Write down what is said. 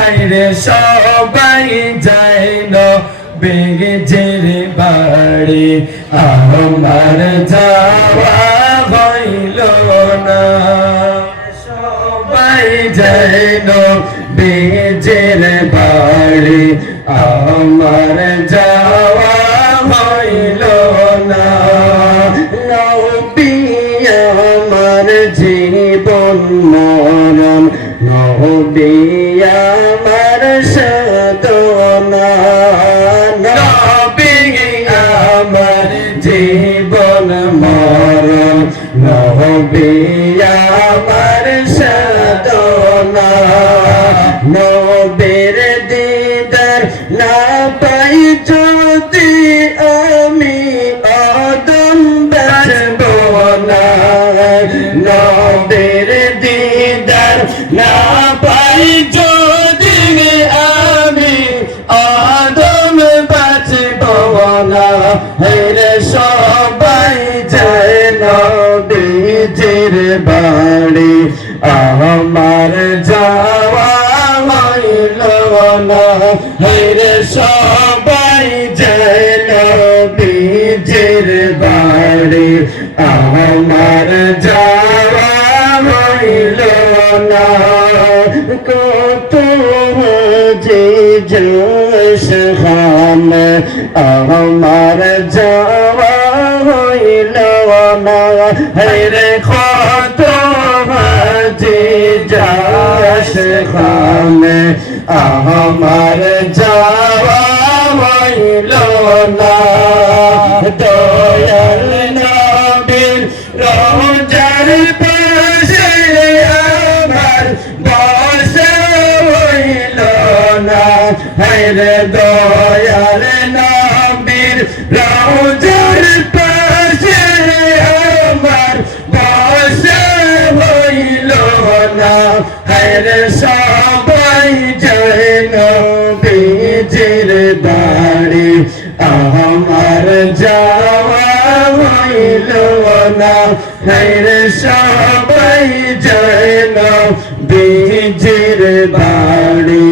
হায়রে সবাই যায় নবীজির বাড়ি আমার যাওয়া হইল না সবাই যায় নবীজির বাড়ি আমার যাওয়া হইল না নবী আমার জীবন মরণ নবী আমার সাধনা নবী আমার জীবন মরণ নবী আমার সাধনা নবীর দিদার না পাই যদি আমি আদম বাঁচব না নবীর দিদার না পাই যদি আমি আদম বাঁচব না হেরে সবাই যায় নবীজির বাড়ি আমার যাওয়া হইল না হেরে সবাই যায় নবীজির বাড়ি আমার যাওয়া হইল না কত যে জশ খান আমার যাওয়া হইল না হেরে কত যে জশ খান আমার যাওয়া হইল না দয়াল নবীর রওজার পাশে আমার বসা হইল না হায়রে দয়াল নবীর রওজার পাশে আমার বসা হইল না হায়রে সবাই যায় নবীজির বাড়ি আমার যাওয়া হইল না হায়রে সবাই যায় নবীজির বাড়ি